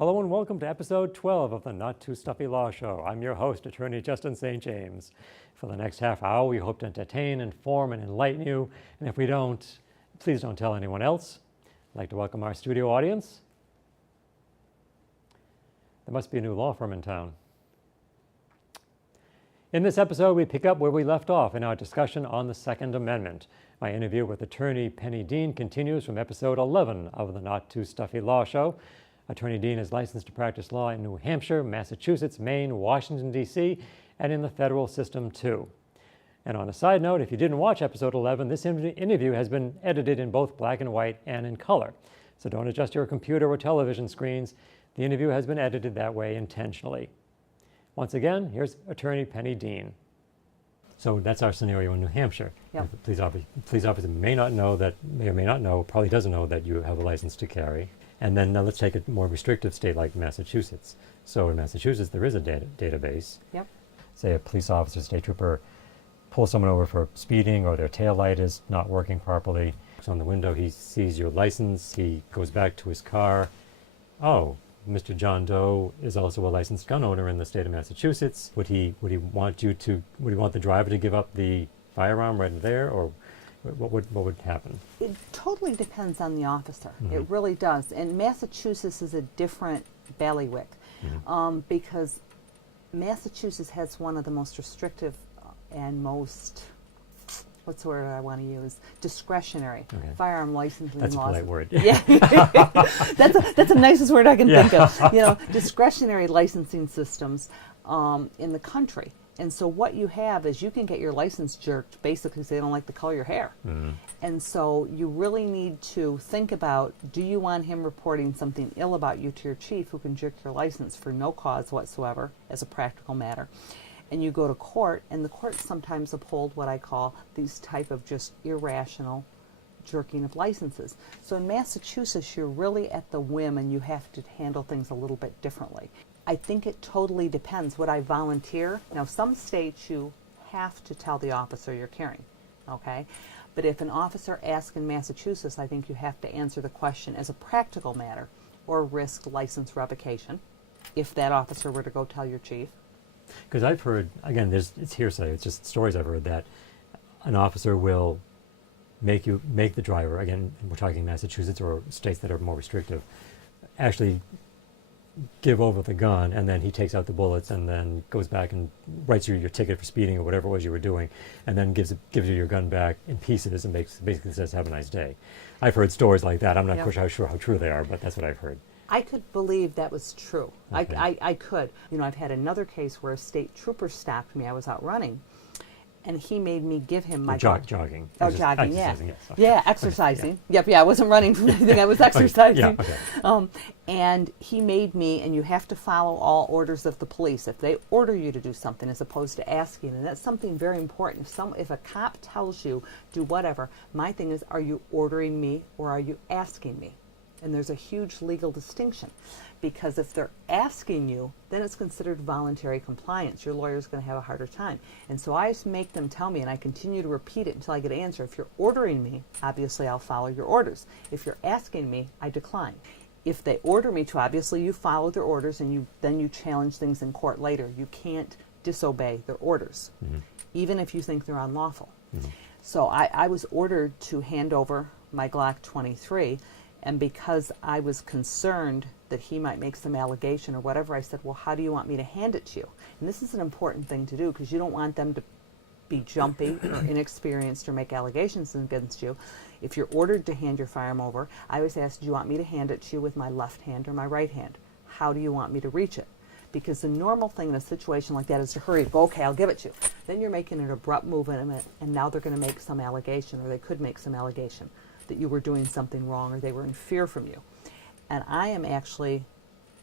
Hello and welcome to episode 12 of the Not Too Stuffy Law Show. I'm your host, attorney Justin St.James. For the next half hour, we hope to entertain, inform, and enlighten you. And if we don't, please don't tell anyone else. I'd like to welcome our studio audience. There must be a new law firm in town. In this episode, we pick up where we left off in our discussion on the Second Amendment. My interview with attorney Penny Dean continues from episode 11 of the Not Too Stuffy Law Show. Attorney Dean is licensed to practice law in New Hampshire, Massachusetts, Maine, Washington, D.C., and in the federal system too. And on a side note, if you didn't watch episode 11, this interview has been edited in both black and white and in color. So don't adjust your computer or television screens. The interview has been edited that way intentionally. Once again, here's attorney Penny Dean. So that's our scenario in New Hampshire. Yep. Police officer may or may not know, probably doesn't know that you have a license to carry. And then let's take a more restrictive state like Massachusetts. So in Massachusetts, there is a database. Yep. Say a police officer, state trooper, pulls someone over for speeding or their tail light is not working properly. So on the window, he sees your license. He goes back to his car. Oh, Mr. John Doe is also a licensed gun owner in the state of Massachusetts. Would he want the driver to give up the firearm right there, or what would happen? It totally depends on the officer. Mm-hmm. It really does. And Massachusetts is a different bailiwick because Massachusetts has one of the most restrictive and most, what's the word I want to use, discretionary firearm licensing laws. That's a polite word. Yeah, that's the nicest word I can think of. Discretionary licensing systems in the country. And so what you have is you can get your license jerked basically because they don't like the color of your hair. Mm-hmm. And so you really need to think about, do you want him reporting something ill about you to your chief who can jerk your license for no cause whatsoever as a practical matter? And you go to court, and the courts sometimes uphold what I call these type of just irrational jerking of licenses. So in Massachusetts, you're really at the whim and you have to handle things a little bit differently. I think it totally depends. Would I volunteer? Now, some states you have to tell the officer you're carrying, okay? But if an officer asks in Massachusetts, I think you have to answer the question as a practical matter or risk license revocation if that officer were to go tell your chief. Because I've heard, again, it's hearsay, it's just stories I've heard, that an officer will make the driver, again, we're talking Massachusetts or states that are more restrictive, actually give over the gun, and then he takes out the bullets and then goes back and writes you your ticket for speeding or whatever it was you were doing, and then gives you your gun back in pieces and basically says, have a nice day. I've heard stories like that. I'm not quite sure how true they are, but that's what I've heard. I could believe that was true. Okay. I could. I've had another case where a state trooper stopped me. I was out running, and he made me give him my jogging. Oh, jogging, yeah. Yes, okay. Yeah, exercising. Yep, I wasn't running from anything. I was exercising. Okay. And he made me, and you have to follow all orders of the police. If they order you to do something as opposed to asking, and that's something very important. If a cop tells you, do whatever, my thing is, are you ordering me or are you asking me? And there's a huge legal distinction, because if they're asking you, then it's considered voluntary compliance. Your lawyer's going to have a harder time. And so I just make them tell me, and I continue to repeat it until I get an answer. If you're ordering me, obviously I'll follow your orders. If you're asking me, I decline. If they order me to, obviously you follow their orders, and then you challenge things in court later. You can't disobey their orders, even if you think they're unlawful. So I was ordered to hand over my Glock 23, and because I was concerned that he might make some allegation or whatever, I said, well, how do you want me to hand it to you? And this is an important thing to do, because you don't want them to be jumpy or inexperienced or make allegations against you. If you're ordered to hand your firearm over, I always ask, do you want me to hand it to you with my left hand or my right hand? How do you want me to reach it? Because the normal thing in a situation like that is to hurry, go, okay, I'll give it to you. Then you're making an abrupt movement, and now they're going to make some allegation, or they could make some allegation that you were doing something wrong or they were in fear from you. And I am actually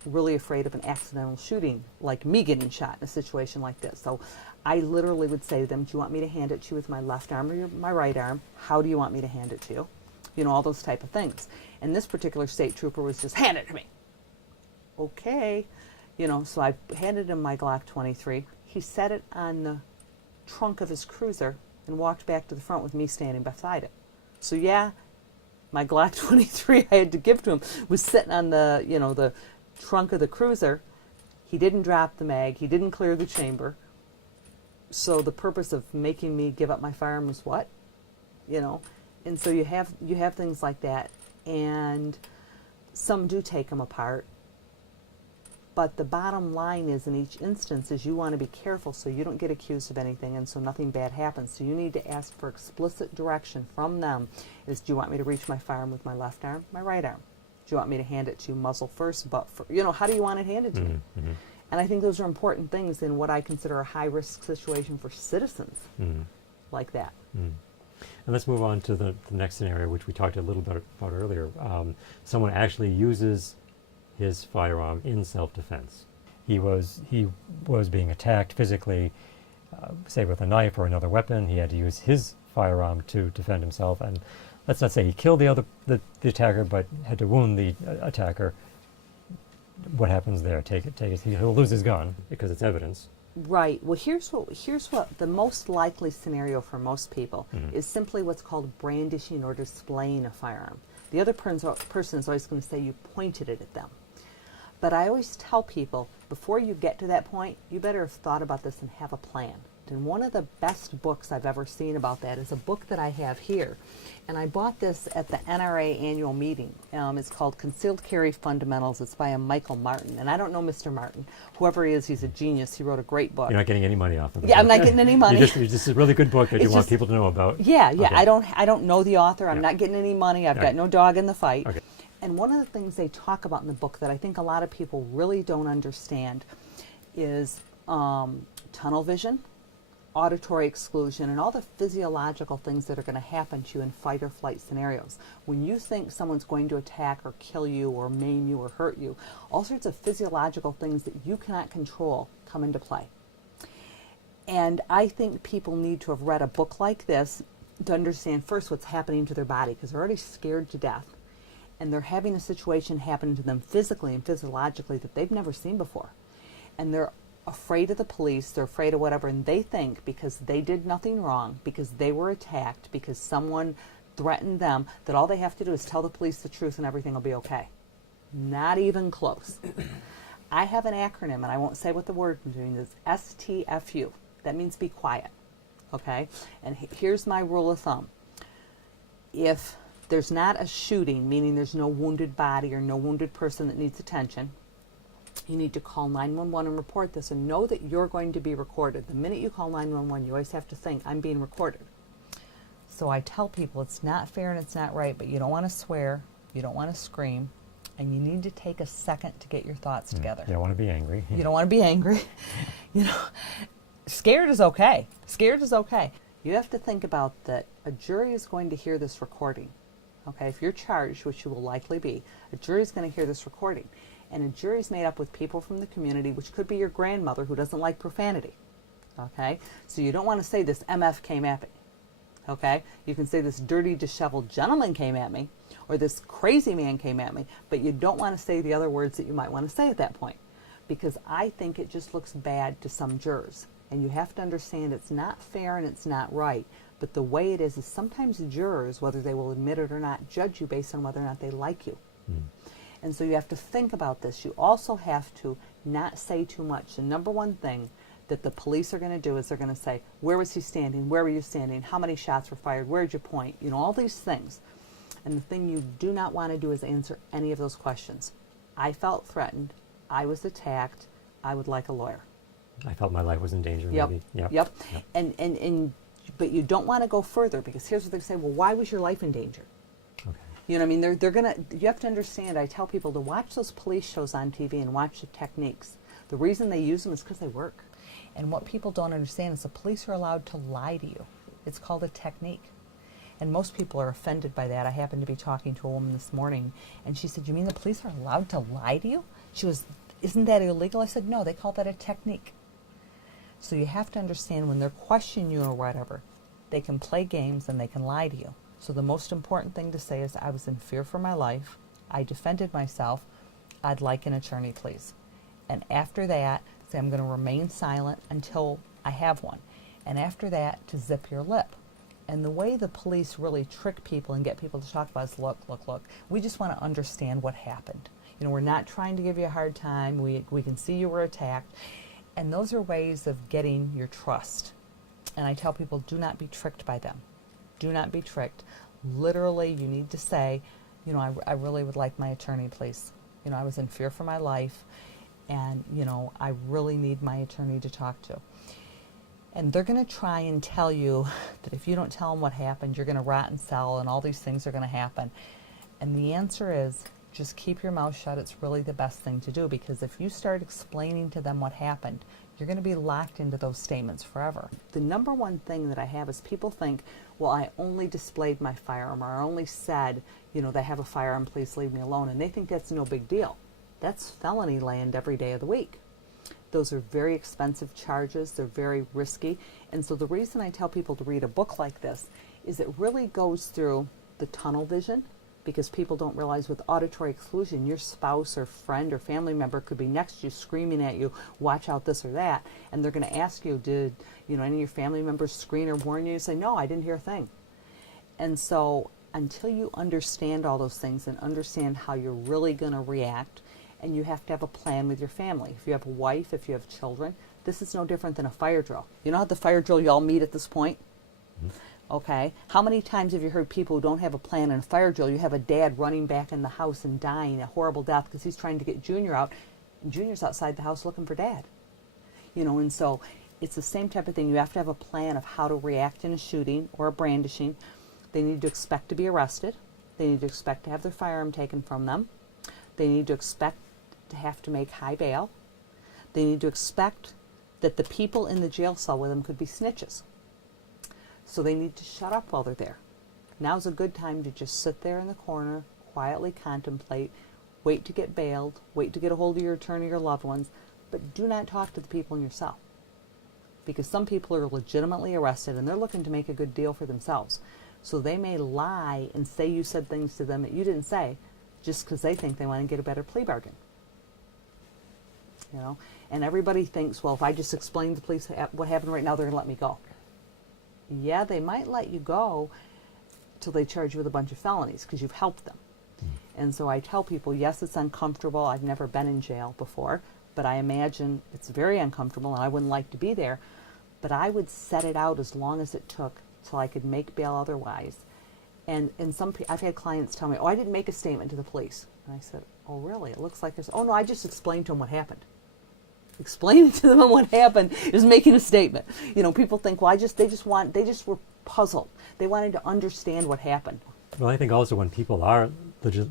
really afraid of an accidental shooting, like me getting shot in a situation like this. So I literally would say to them, do you want me to hand it to you with my left arm or my right arm? How do you want me to hand it to you? All those type of things. And this particular state trooper was just, hand it to me. Okay. So I handed him my Glock 23. He set it on the trunk of his cruiser and walked back to the front with me standing beside it. So yeah, my Glock 23 I had to give to him was sitting on the trunk of the cruiser. He didn't drop the mag. He didn't clear the chamber. So the purpose of making me give up my firearm was what? You know? And so you have things like that. And some do take them apart. But the bottom line is, in each instance, is you want to be careful so you don't get accused of anything and so nothing bad happens. So you need to ask for explicit direction from them. Do you want me to reach my firearm with my left arm, my right arm? Do you want me to hand it to you muzzle first, butt first? You know, how do you want it handed to you? Mm-hmm. And I think those are important things in what I consider a high-risk situation for citizens like that. And let's move on to the next scenario, which we talked a little bit about earlier. Someone actually uses his firearm in self-defense. He was being attacked physically, say with a knife or another weapon. He had to use his firearm to defend himself. And let's not say he killed the attacker, but had to wound the attacker. What happens there? He'll lose his gun because it's evidence. Right. Well, here's what the most likely scenario for most people is simply what's called brandishing or displaying a firearm. The other person is always going to say you pointed it at them. But I always tell people, before you get to that point, you better have thought about this and have a plan. And one of the best books I've ever seen about that is a book that I have here. And I bought this at the NRA annual meeting. It's called Concealed Carry Fundamentals. It's by a Michael Martin. And I don't know Mr. Martin. Whoever he is, he's a genius. He wrote a great book. You're not getting any money off of it. Yeah, I'm not getting any money. It's just a really good book that you want people to know about. Yeah, yeah. Okay. I don't know the author. I'm not getting any money. I've got no dog in the fight. Okay. And one of the things they talk about in the book that I think a lot of people really don't understand is tunnel vision, auditory exclusion, and all the physiological things that are going to happen to you in fight or flight scenarios. When you think someone's going to attack or kill you or maim you or hurt you, all sorts of physiological things that you cannot control come into play. And I think people need to have read a book like this to understand first what's happening to their body, because they're already scared to death. And they're having a situation happen to them physically and physiologically that they've never seen before. And they're afraid of the police, they're afraid of whatever, and they think because they did nothing wrong, because they were attacked, because someone threatened them, that all they have to do is tell the police the truth and everything will be okay. Not even close. I have an acronym, and I won't say what the word is, STFU. That means be quiet, okay? And here's my rule of thumb. If there's not a shooting, meaning there's no wounded body or no wounded person that needs attention, you need to call 911 and report this and know that you're going to be recorded. The minute you call 911, you always have to think, I'm being recorded. So I tell people it's not fair and it's not right, but you don't want to swear, you don't want to scream, and you need to take a second to get your thoughts together. You don't want to be angry. You don't want to be angry. You know, scared is okay. Scared is okay. You have to think about that a jury is going to hear this recording. Okay, if you're charged, which you will likely be, a jury is going to hear this recording. And a jury is made up with people from the community, which could be your grandmother who doesn't like profanity. Okay, so you don't want to say this MF came at me. Okay, you can say this dirty, disheveled gentleman came at me, or this crazy man came at me, but you don't want to say the other words that you might want to say at that point, because I think it just looks bad to some jurors. And you have to understand it's not fair and it's not right. But the way it is sometimes jurors, whether they will admit it or not, judge you based on whether or not they like you. And so you have to think about this. You also have to not say too much. The number one thing that the police are going to do is they're going to say, where was he standing? Where were you standing? How many shots were fired? Where did you point? You know, all these things. And the thing you do not want to do is answer any of those questions. I felt threatened. I was attacked. I would like a lawyer. I felt my life was in danger. Yep. Maybe. Yep. But you don't want to go further, because here's what they say, well, why was your life in danger? Okay. You know what I mean? They're going to, you have to understand, I tell people to watch those police shows on TV and watch the techniques. The reason they use them is because they work. And what people don't understand is the police are allowed to lie to you. It's called a technique. And most people are offended by that. I happened to be talking to a woman this morning, and she said, you mean the police are allowed to lie to you? She was, isn't that illegal? I said, no, they call that a technique. So you have to understand when they're questioning you or whatever, they can play games and they can lie to you. So the most important thing to say is, I was in fear for my life. I defended myself. I'd like an attorney, please. And after that, say I'm going to remain silent until I have one. And after that, to zip your lip. And the way the police really trick people and get people to talk about is, look, we just want to understand what happened. we're not trying to give you a hard time. We can see you were attacked. And those are ways of getting your trust. And I tell people, do not be tricked by them. Do not be tricked. Literally, you need to say, I really would like my attorney, please. I was in fear for my life, and, I really need my attorney to talk to. And they're going to try and tell you that if you don't tell them what happened, you're going to rot and sell, and all these things are going to happen. And the answer is, just keep your mouth shut. It's really the best thing to do, because if you start explaining to them what happened, you're going to be locked into those statements forever. The number one thing that I have is people think, well, I only displayed my firearm, or I only said, they have a firearm, please leave me alone. And they think that's no big deal. That's felony land every day of the week. Those are very expensive charges. They're very risky. And so the reason I tell people to read a book like this is it really goes through the tunnel vision, because people don't realize with auditory exclusion, your spouse or friend or family member could be next to you screaming at you, watch out this or that. And they're going to ask you, did any of your family members screen or warn you? You say, no, I didn't hear a thing. And so until you understand all those things and understand how you're really going to react, and you have to have a plan with your family. If you have a wife, if you have children, this is no different than a fire drill. You know how the fire drill you all meet at this point? Mm-hmm. Okay. How many times have you heard people who don't have a plan in a fire drill? You have a dad running back in the house and dying a horrible death because he's trying to get Junior out, and Junior's outside the house looking for Dad. And so it's the same type of thing. You have to have a plan of how to react in a shooting or a brandishing. They need to expect to be arrested. They need to expect to have their firearm taken from them. They need to expect to have to make high bail. They need to expect that the people in the jail cell with them could be snitches. So they need to shut up while they're there. Now's a good time to just sit there in the corner, quietly contemplate, wait to get bailed, wait to get a hold of your attorney or loved ones, but do not talk to the people in your cell. Because some people are legitimately arrested and they're looking to make a good deal for themselves. So they may lie and say you said things to them that you didn't say just because they think they want to get a better plea bargain. And everybody thinks, well, if I just explain to the police what happened right now, they're going to let me go. Yeah, they might let you go till they charge you with a bunch of felonies because you've helped them. And so I tell people, yes, it's uncomfortable. I've never been in jail before, but I imagine it's very uncomfortable and I wouldn't like to be there. But I would set it out as long as it took till I could make bail otherwise. And I've had clients tell me, oh, I didn't make a statement to the police. And I said, oh, really? It looks like there's, oh, no, I just explained to them what happened. Explaining to them what happened is making a statement. People think, well, they just were puzzled. They wanted to understand what happened. Well, I think also when people are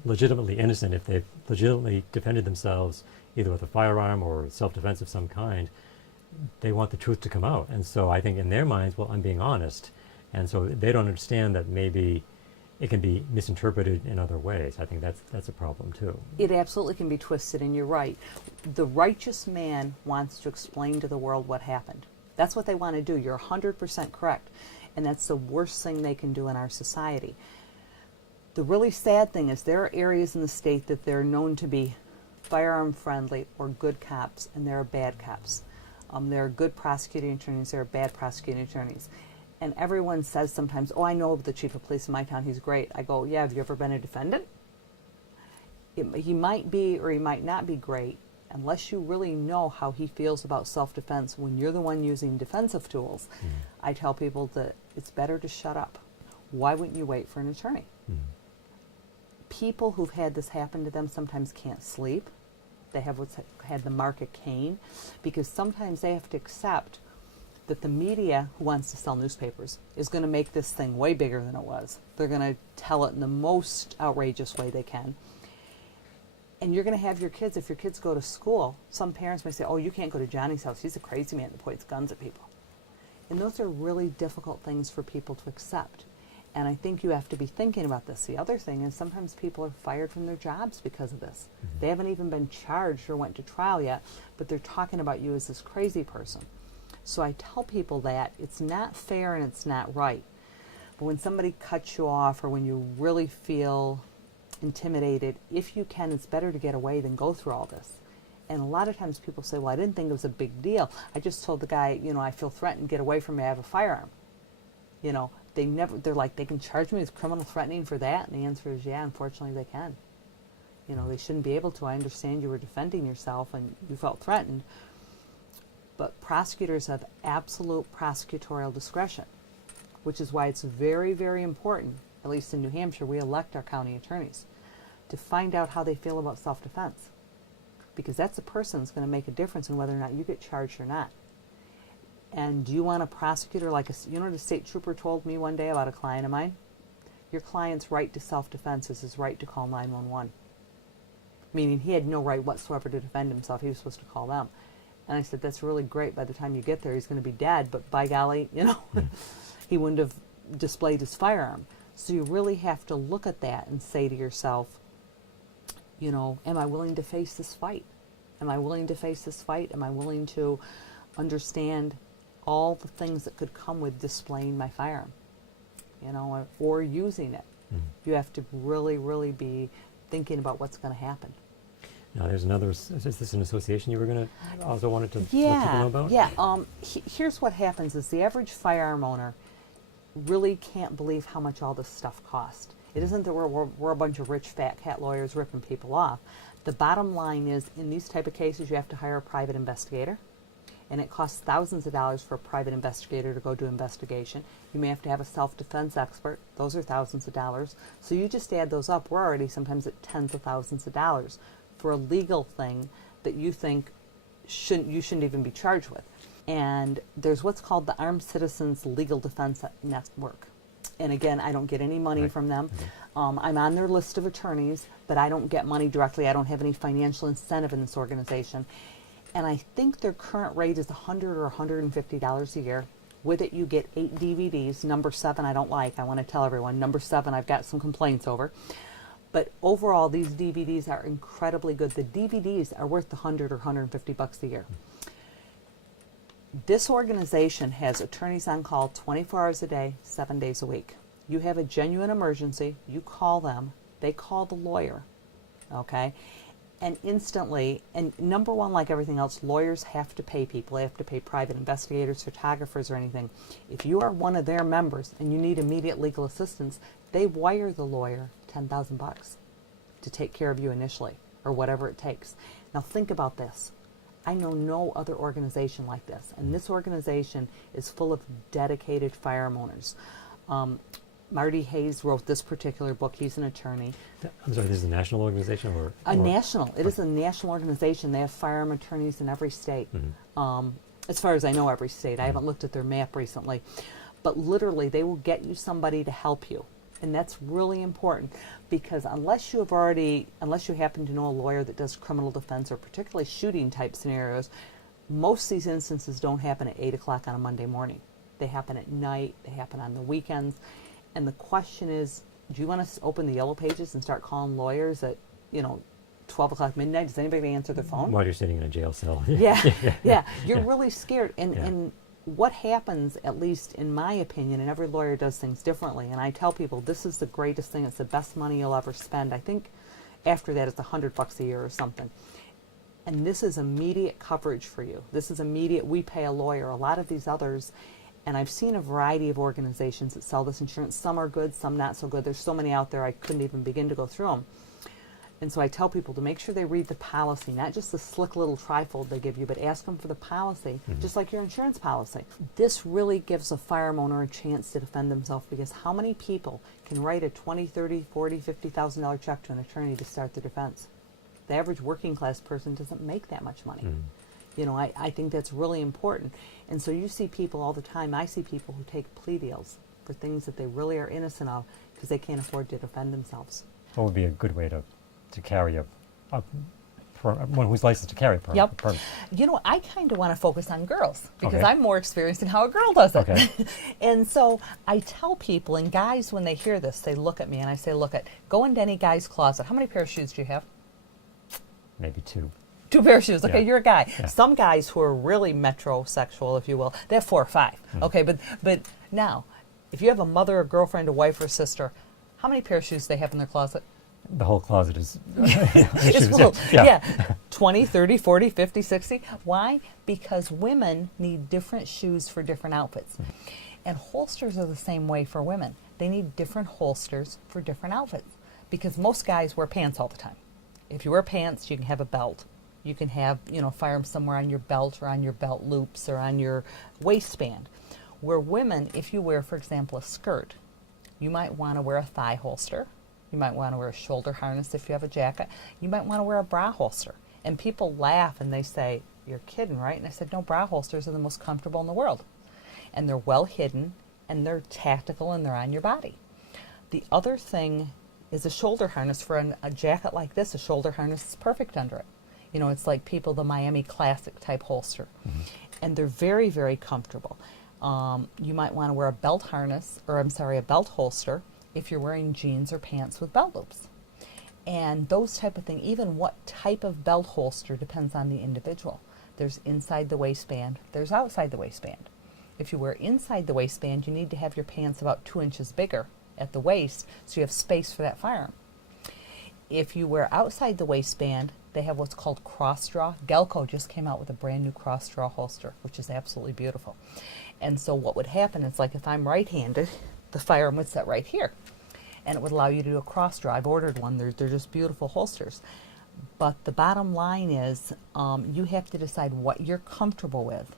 legitimately innocent, if they've legitimately defended themselves either with a firearm or self-defense of some kind, they want the truth to come out. And so I think in their minds, well, I'm being honest. And so they don't understand that maybe it can be misinterpreted in other ways. I think that's a problem too. It absolutely can be twisted, and you're right. The righteous man wants to explain to the world what happened. That's what they want to do. You're 100% correct. And that's the worst thing they can do in our society. The really sad thing is there are areas in the state that they're known to be firearm friendly or good cops, and there are bad cops. There are good prosecuting attorneys, there are bad prosecuting attorneys. And everyone says sometimes, oh, I know the chief of police in my town, he's great. I go, yeah, have you ever been a defendant? He might be or he might not be great unless you really know how he feels about self-defense when you're the one using defensive tools. I tell people that it's better to shut up. Why wouldn't you wait for an attorney? People who've had this happen to them sometimes can't sleep. They have what's had the mark of Cain, because sometimes they have to accept that the media who wants to sell newspapers is going to make this thing way bigger than it was. They're going to tell it in the most outrageous way they can. And you're going to have your kids, if your kids go to school, some parents may say, oh, you can't go to Johnny's house. He's a crazy man that points guns at people. And those are really difficult things for people to accept. And I think you have to be thinking about this. The other thing is sometimes people are fired from their jobs because of this. They haven't even been charged or went to trial yet, but they're talking about you as this crazy person. So I tell people that it's not fair and it's not right. But when somebody cuts you off or when you really feel intimidated, if you can, it's better to get away than go through all this. And a lot of times people say, well, I didn't think it was a big deal. I just told the guy, I feel threatened, get away from me, I have a firearm. They're like, they can charge me with criminal threatening for that? And the answer is, yeah, unfortunately they can. They shouldn't be able to. I understand you were defending yourself and you felt threatened. But prosecutors have absolute prosecutorial discretion, which is why it's very, very important, at least in New Hampshire, we elect our county attorneys, to find out how they feel about self-defense. Because that's the person that's going to make a difference in whether or not you get charged or not. And do you want a prosecutor like the state trooper told me one day about a client of mine? Your client's right to self-defense is his right to call 911. Meaning he had no right whatsoever to defend himself. He was supposed to call them. And I said, that's really great. By the time you get there, he's going to be dead. But by golly, he wouldn't have displayed his firearm. So you really have to look at that and say to yourself, am I willing to face this fight? Am I willing to face this fight? Am I willing to understand all the things that could come with displaying my firearm, or using it? You have to really, really be thinking about what's going to happen. Now, there's another, is this an association you were going to also wanted to let people know about? Yeah. Here's what happens is the average firearm owner really can't believe how much all this stuff costs. It isn't that we're a bunch of rich fat cat lawyers ripping people off. The bottom line is, in these type of cases, you have to hire a private investigator, and it costs thousands of dollars for a private investigator to go do investigation. You may have to have a self-defense expert. Those are thousands of dollars. So you just add those up, we're already sometimes at tens of thousands of dollars for a legal thing that you think you shouldn't even be charged with. And there's what's called the Armed Citizens Legal Defense Network. And again, I don't get any money from them. I'm on their list of attorneys, but I don't get money directly. I don't have any financial incentive in this organization. And I think their current rate is $100 or $150 a year. With it, you get 8 DVDs. Number 7 I don't like. I want to tell everyone. Number 7 I've got some complaints over. But overall, these DVDs are incredibly good. The DVDs are worth the $100 or $150 a year. This organization has attorneys on call 24 hours a day, 7 days a week. You have a genuine emergency, you call them, they call the lawyer, okay? And instantly, and number one, like everything else, lawyers have to pay people. They have to pay private investigators, photographers, or anything. If you are one of their members and you need immediate legal assistance, they wire the lawyer $10,000 to take care of you initially, or whatever it takes. Now think about this. I know no other organization like this, and this organization is full of dedicated firearm owners. Marty Hayes wrote this particular book. He's an attorney. I'm sorry, this is a national organization? National. It is a national organization. They have firearm attorneys in every state. As far as I know, every state. I haven't looked at their map recently. But literally, they will get you somebody to help you. And that's really important, because unless you happen to know a lawyer that does criminal defense or particularly shooting type scenarios, most of these instances don't happen at 8 o'clock on a Monday morning. They happen at night, they happen on the weekends. And the question is, do you want to open the yellow pages and start calling lawyers at, 12 o'clock midnight? Does anybody answer their phone? While you're sitting in a jail cell. Yeah. You're really scared. And what happens, at least in my opinion, and every lawyer does things differently, and I tell people this is the greatest thing, it's the best money you'll ever spend. I think after that it's $100 a year or something. And this is immediate coverage for you. This is immediate, we pay a lawyer. A lot of these others, and I've seen a variety of organizations that sell this insurance. Some are good, some not so good. There's so many out there I couldn't even begin to go through them. And so I tell people to make sure they read the policy, not just the slick little trifold they give you, but ask them for the policy, just like your insurance policy. This really gives a firearm owner a chance to defend themselves, because how many people can write a $20,000, $30,000, $40,000, $50,000 check to an attorney to start the defense? The average working class person doesn't make that much money. I think that's really important. And so you see people all the time. I see people who take plea deals for things that they really are innocent of because they can't afford to defend themselves. What would be a good way to carry one who's licensed to carry a permit? Yep. I kind of want to focus on girls because I'm more experienced in how a girl does it. Okay. And so I tell people, and guys, when they hear this, they look at me and I say, go into any guy's closet. How many pair of shoes do you have? Maybe 2. 2 pair of shoes. Okay, you're a guy. Yeah. Some guys who are really metrosexual, if you will, they have 4 or 5. Okay, but now, if you have a mother, a girlfriend, a wife, or a sister, how many pair of shoes do they have in their closet? The whole closet is it's full. Yeah. 20, 30, 40, 50, 60. Why? Because women need different shoes for different outfits. And holsters are the same way for women. They need different holsters for different outfits, because most guys wear pants all the time. If you wear pants, you can have a belt. You can have, firearm somewhere on your belt or on your belt loops or on your waistband. Where women, if you wear, for example, a skirt, you might want to wear a thigh holster. You might want to wear a shoulder harness if you have a jacket. You might want to wear a bra holster. And people laugh and they say, "You're kidding, right?" And I said, "No, bra holsters are the most comfortable in the world. And they're well hidden, and they're tactical, and they're on your body." The other thing is a shoulder harness. For a jacket like this, a shoulder harness is perfect under it. It's like the Miami Classic type holster. Mm-hmm. And they're very, very comfortable. You might want to wear a belt harness, a belt holster, if you're wearing jeans or pants with belt loops. And those type of things, even what type of belt holster depends on the individual. There's inside the waistband, there's outside the waistband. If you wear inside the waistband, you need to have your pants about 2 inches bigger at the waist so you have space for that firearm. If you wear outside the waistband, they have what's called cross draw. Gelco just came out with a brand new cross draw holster, which is absolutely beautiful. And so what would happen is, like, if I'm right-handed, the firearm would sit right here, and it would allow you to do a cross draw. I've ordered one. They're just beautiful holsters. But the bottom line is, you have to decide what you're comfortable with,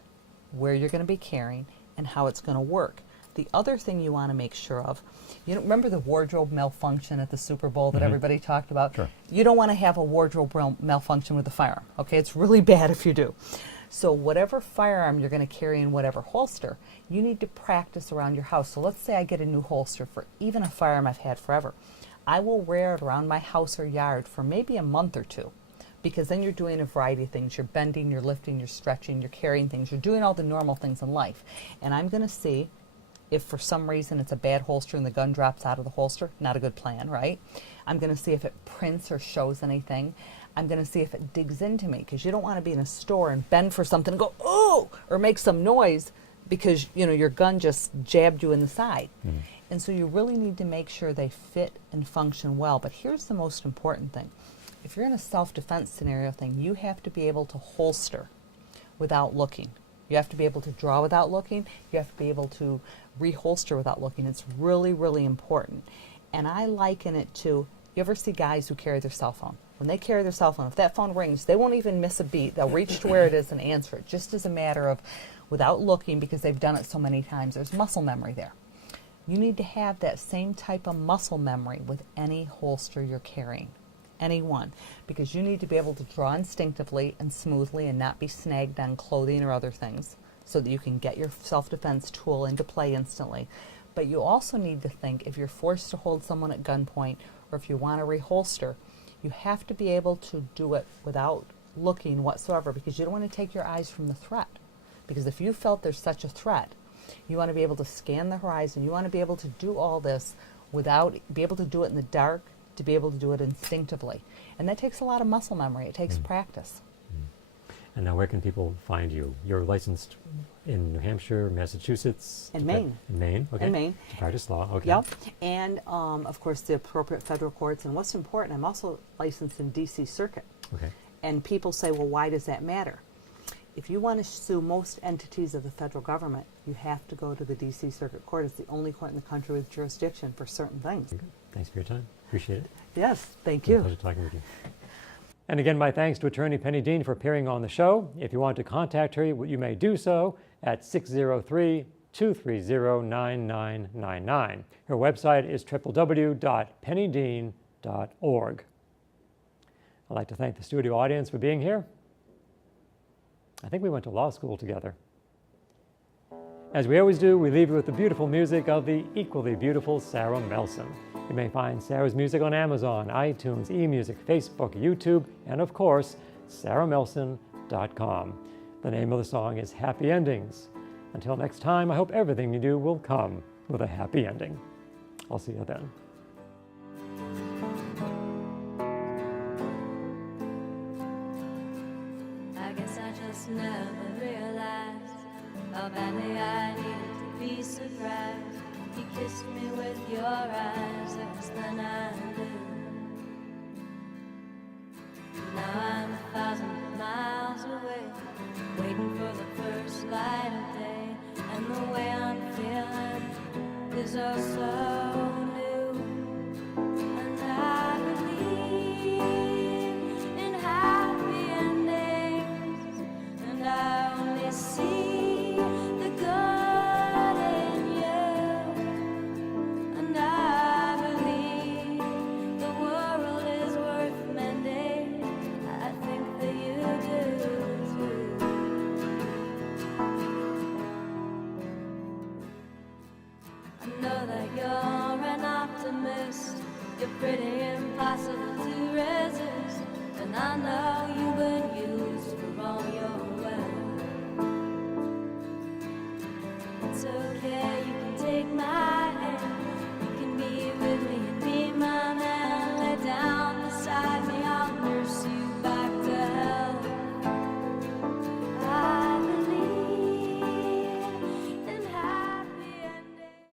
where you're going to be carrying, and how it's going to work. The other thing you want to make sure of, remember the wardrobe malfunction at the Super Bowl that everybody talked about? Sure. You don't want to have a wardrobe malfunction with the firearm, okay? It's really bad if you do. So whatever firearm you're going to carry in whatever holster, you need to practice around your house. So let's say I get a new holster for even a firearm I've had forever. I will wear it around my house or yard for maybe a month or two, because then you're doing a variety of things. You're bending, you're lifting, you're stretching, you're carrying things. You're doing all the normal things in life. And I'm going to see if for some reason it's a bad holster and the gun drops out of the holster. Not a good plan, right? I'm going to see if it prints or shows anything. I'm going to see if it digs into me, because you don't want to be in a store and bend for something and go, "Oh!" or make some noise because, your gun just jabbed you in the side. Mm-hmm. And so you really need to make sure they fit and function well. But here's the most important thing. If you're in a self-defense scenario thing, you have to be able to holster without looking. You have to be able to draw without looking. You have to be able to reholster without looking. It's really, really important. And I liken it to, you ever see guys who carry their cell phone? When they carry their cell phone, if that phone rings, they won't even miss a beat. They'll reach to where it is and answer it, just as a matter of without looking, because they've done it so many times. There's muscle memory there. You need to have that same type of muscle memory with any holster you're carrying, any one, because you need to be able to draw instinctively and smoothly and not be snagged on clothing or other things, so that you can get your self-defense tool into play instantly. But you also need to think, if you're forced to hold someone at gunpoint, or if you want to reholster, you have to be able to do it without looking whatsoever, because you don't want to take your eyes from the threat. Because if you felt there's such a threat, you want to be able to scan the horizon. You want to be able to do all this without, be able to do it in the dark, to be able to do it instinctively. And that takes a lot of muscle memory. It takes practice. And now where can people find you? You're licensed in New Hampshire, Massachusetts? And Maine. In Maine, okay. In Maine. To practice law, okay. Yep. And, of course, the appropriate federal courts. And what's important, I'm also licensed in D.C. Circuit. Okay. And people say, well, why does that matter? If you want to sue most entities of the federal government, you have to go to the D.C. Circuit Court. It's the only court in the country with jurisdiction for certain things. Okay. Thanks for your time. Appreciate it. Yes, thank It's a you. pleasure talking with you. And again, my thanks to Attorney Penny Dean for appearing on the show. If you want to contact her, you may do so at 603-230-9999. Her website is www.pennydean.org. I'd like to thank the studio audience for being here. I think we went to law school together. As we always do, we leave you with the beautiful music of the equally beautiful Sarah Melson. You may find Sarah's music on Amazon, iTunes, eMusic, Facebook, YouTube, and of course, sarahmelson.com. The name of the song is Happy Endings. Until next time, I hope everything you do will come with a happy ending. I'll see you then. I guess I just never realized how badly I needed to be surprised. You kissed me with your eyes, less than I knew. Now I'm 1,000 miles away, waiting for the first light of day. And the way I'm feeling is oh so new. And I believe twist. You're pretty impossible to resist, and I know you've been used.